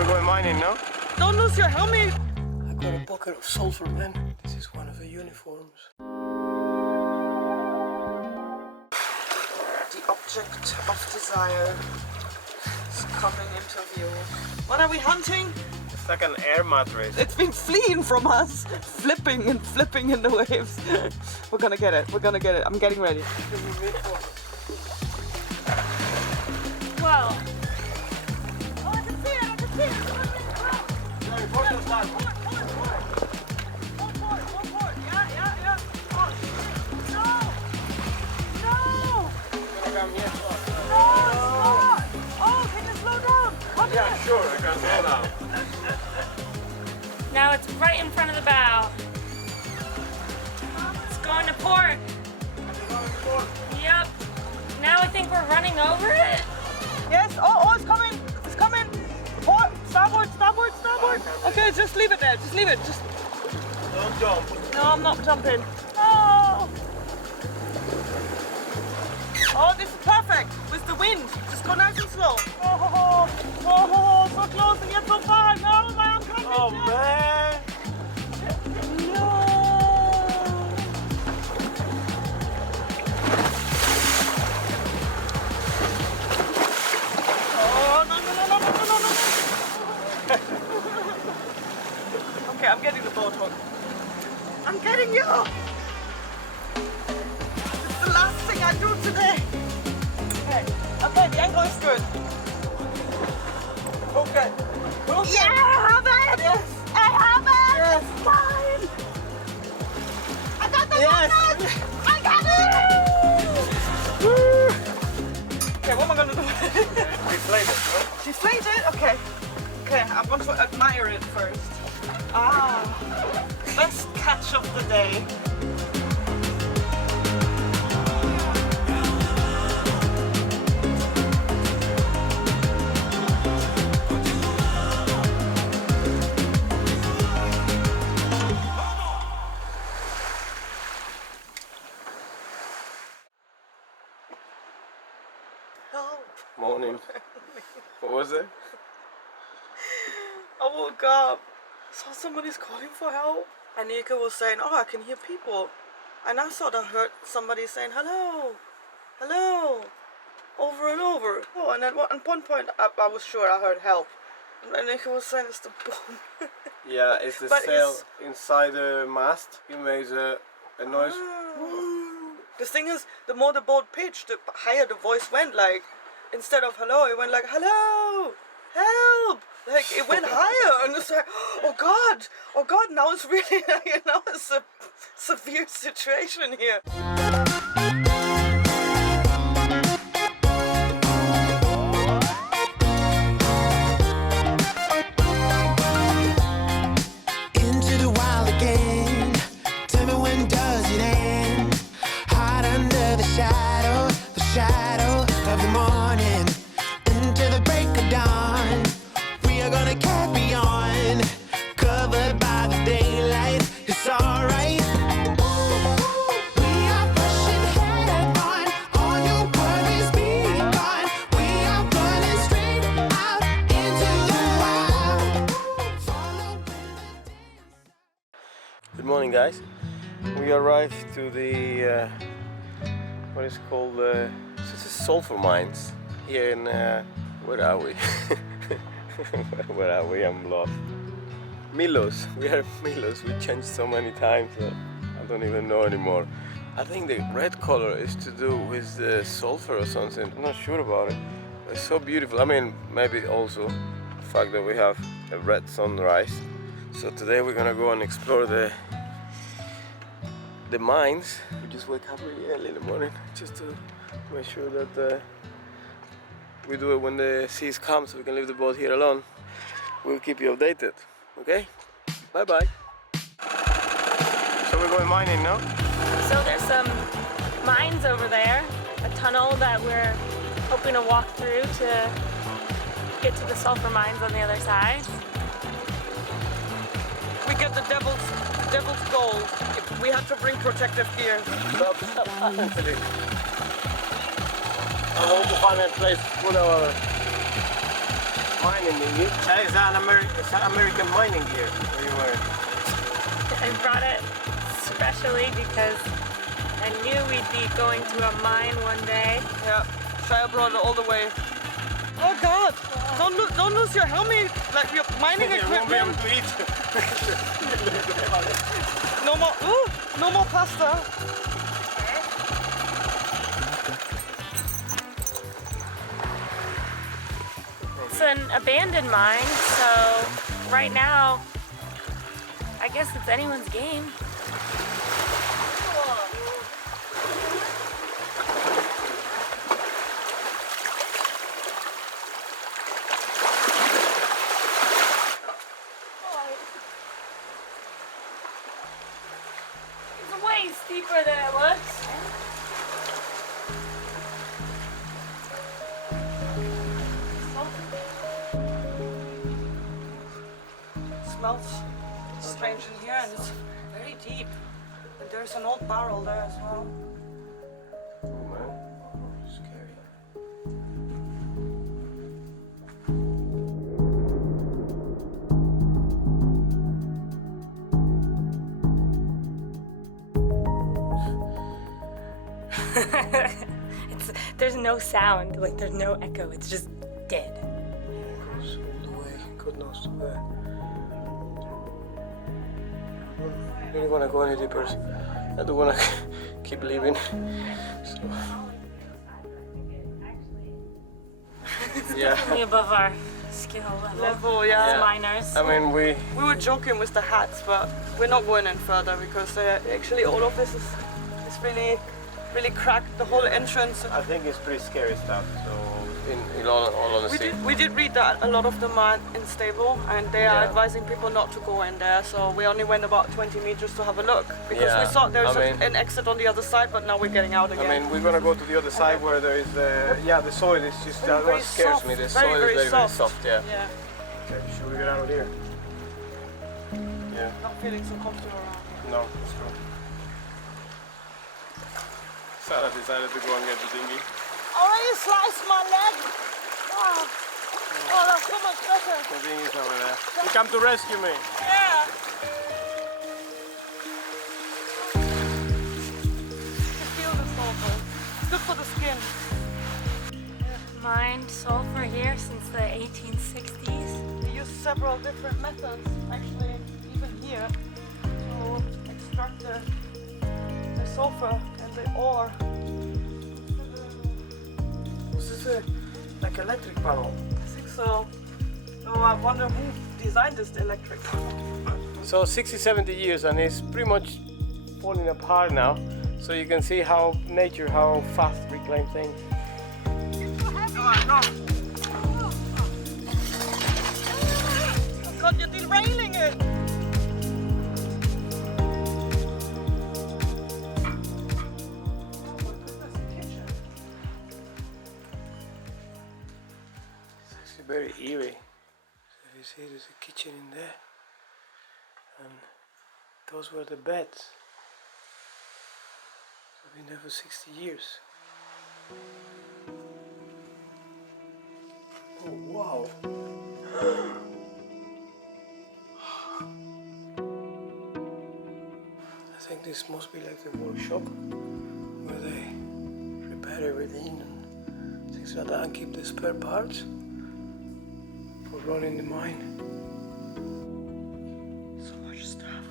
we're going mining, no? Don't lose your helmet! I got a bucket of sulfur, man. This is one of the uniforms. The object of desire is coming into view. What are we hunting? It's like an air mattress. It's been fleeing from us, flipping and flipping in the waves. We're gonna get it, we're gonna get it. I'm getting ready. Wow. Oh, I can see it, I can see it. Sorry, port us down. Port. Yeah. Oh, no! Come here. No, stop! Oh, can you slow down? Come Yeah, here. sure, I can slow down. Now it's right in front of the bow. It's going to port. Yep. Now I think we're running over it. Yes, oh, it's coming. It's coming. Port, starboard. Okay, just leave it there. Just leave it. Just. Don't jump. No, I'm not jumping. Oh! Oh, this is perfect with the wind. Just go nice and slow. Oh, so close and yet so far. No, my arm can't Oh, reach it. man. No. Oh, no. Okay, I'm getting the boat hook. I'm getting you. It's the last thing I do today. Okay, the angle is good. Okay. Yeah, I have it! Yes. I have it! Yes. Fine! I got the bonus! I got it! Okay, what am I gonna do? Deflate it, right? Deflate it? Okay. Okay, I want to admire it first. Ah, best catch of the day. Help! Morning. What was it? I woke up, saw somebody's calling for help, and Nika was saying, oh, I can hear people. And I thought I heard somebody saying, hello, over and over. Oh, and at one point I was sure I heard help. And Nika was saying it's the boom. Yeah, it's the But sail it's- inside the mast. It makes a noise. The thing is, the more the boat pitched, the higher the voice went. Like, instead of hello, it went like, hello, help. Like, it went higher, and it's like, oh God, now it's really, it's a severe situation here. Into the wild again. Tell me when does it end? Hide under the shadow of the morning. Into the break of dawn. We are gonna carry on. Covered by the daylight. It's alright. We are pushing head on. All your worries be gone. We are running straight out into the wild. Follow the Good morning, guys. We arrived to the what is called sulfur mines here in where are we? Where are we? I'm lost. Milos. We are Milos. We changed so many times that I don't even know anymore. I think the red color is to do with the sulfur or something. I'm not sure about it. It's so beautiful. I mean, maybe also the fact that we have a red sunrise. So today we're gonna go and explore the mines. We just wake up really early in the morning just to make sure that we do it when the seas come, so we can leave the boat here alone. We'll keep you updated. Okay? Bye bye. So we're going mining now? So there's some mines over there, a tunnel that we're hoping to walk through to get to the sulfur mines on the other side. We get the devil's gold. We have to bring protective gear. Stop. I want to find a place to put our Mining dinghy. It's an American mining gear. What are you wearing? I brought it especially because I knew we'd be going to a mine one day. Yeah, Shia brought it all the way. Oh God! Don't lose your helmet, like your mining You won't be able equipment. to eat. No more. Ooh, no more pasta. It's an abandoned mine, so right now, I guess it's anyone's game. It's way steeper than it looks. Smells strange in here, and it's very deep. And there's an old barrel there as well. Oh man, scary. There's no sound, like there's no echo, it's just dead. Goes all the way, God knows to where. I don't really want to go any deeper. I don't want to keep leaving. So. Yeah. Definitely above our skill level. Yeah. As miners. I mean, we We were joking with the hats, but we're not going in further because actually all of this is really cracked. The whole entrance. I think it's pretty scary stuff. So, in all honesty, We did read that a lot of them are unstable, and they are Yeah. advising people not to go in there. So we only went about 20 meters to have a look because we Yeah, thought there's I mean- an exit on the other side, but now we're getting out again. I mean, we're gonna go to the other side where there is the soil is just Very, what very scares soft. me. The Very, soil very is very soft. soft. Yeah. Yeah, Okay, should we get out of here? Yeah. not feeling so comfortable around here. No, let's go. Sarah decided to go and get the dinghy. Already sliced my leg. Oh, that's so much better. The dinghy's over there. You come to rescue me. Yeah. You feel the sulfur. Good for the skin. Mined sulfur here since the 1860s. They use several different methods, actually, even here, to extract the sulfur and the ore. Was this like electric panel? I think so. So I wonder who designed this electric. So 60, 70 years and it's pretty much falling apart now. So you can see how nature, how fast reclaim things. Oh God, you're derailing it! It's actually very eerie. So if you see, there's a kitchen in there. And those were the beds. I've been there for 60 years. Oh, wow. I think this must be like the workshop where they repair everything and things like that and keep the spare parts for running the mine. So much stuff.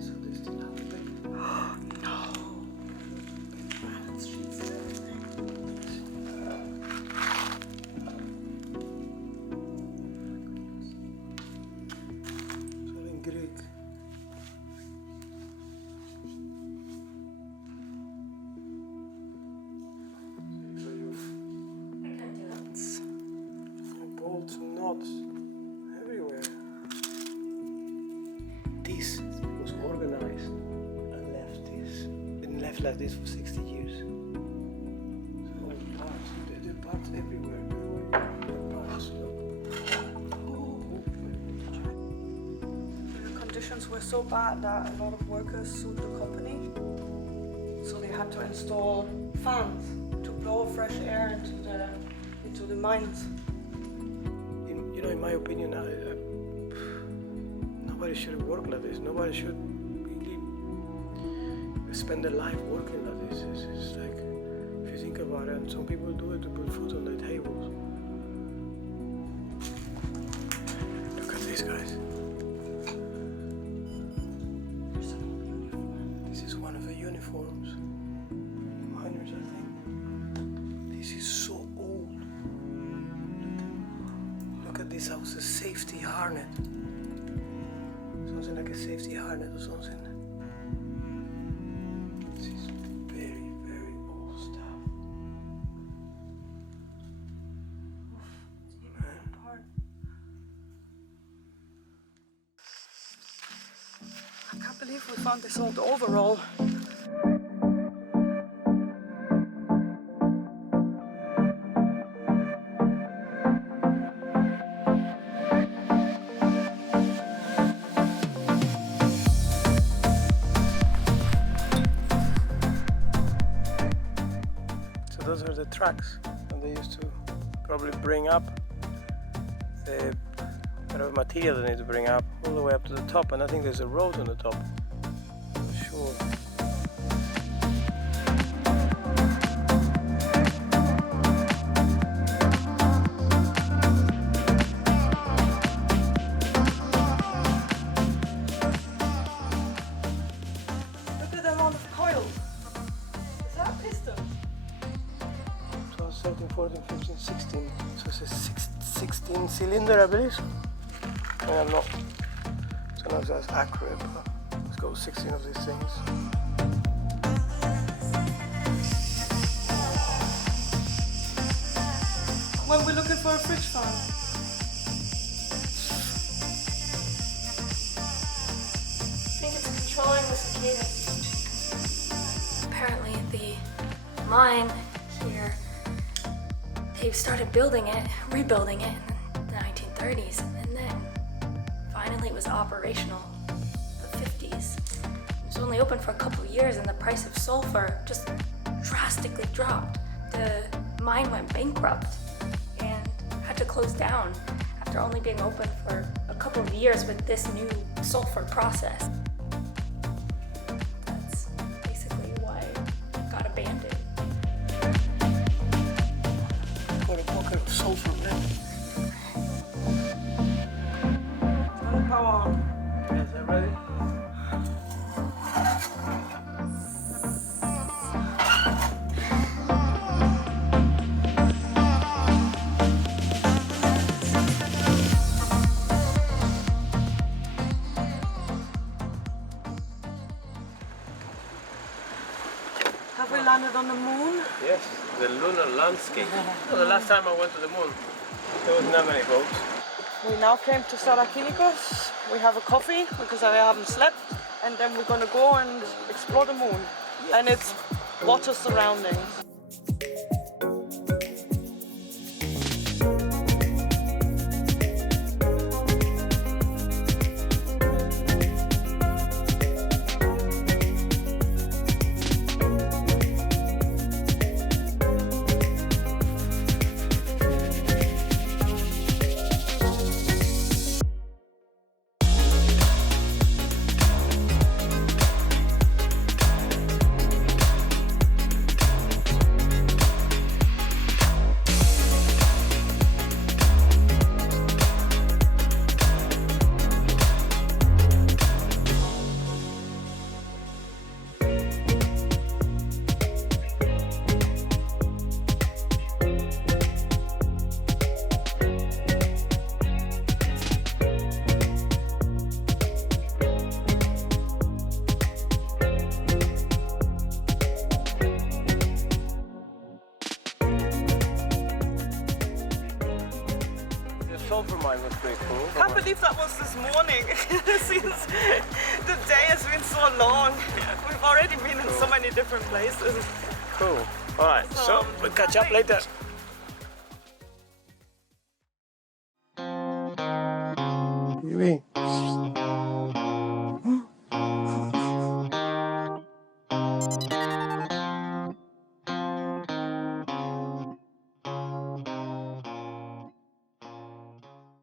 So they still have the big. No! Big balance sheets and everything. It's all in Greek. Bolts and knots everywhere. This was organized and left this. Been left like this for 60 years. So parts, there are parts everywhere. Parts, The conditions were so bad that a lot of workers sued the company. So they had to install fans to blow fresh air into the mines. know, in my opinion, nobody should work like this. Nobody should really spend their life working like this. It's like, if you think about it, and some people do it to put food on their tables. Look at these guys. This is one of the uniforms. Miners, I think. This is so old. Look at this house, a safety harness. Something like a safety harness or something. This is very, very old stuff. Man. I can't believe we found this old overall. Those are the tracks, and they used to probably bring up the whatever material they need to bring up all the way up to the top, and I think there's a road on the top. I'm not sure. Look at the amount of coils. Is that a piston? 13, 14, 15, 16. So it's a 16 cylinder, I believe. And I'm not so not as accurate, but let's go 16 of these things. When we're looking for a fridge farm. I think it's controlling the cicadas. Apparently the mine here, they started building it, rebuilding it in the 1930s, and then finally it was operational in the 50s. It was only open for a couple of years and the price of sulfur just drastically dropped. The mine went bankrupt and had to close down after only being open for a couple of years with this new sulfur process. That's basically why it got abandoned. Got a bucket of sulfur there. Turn the power on. Is that ready? Have we landed on the moon? Yes, the lunar landscape. Well, the last time I went to the moon, there wasn't that many boats. We now came to Zarakiniko. We have a coffee because I haven't slept, and then we're gonna go and explore the moon. And it's water surroundings. Sulfur mine was pretty cool. I can't believe that was this morning. Since the day has been so long. We've already been in so many different places. Cool. Alright, so we'll catch up later. TV.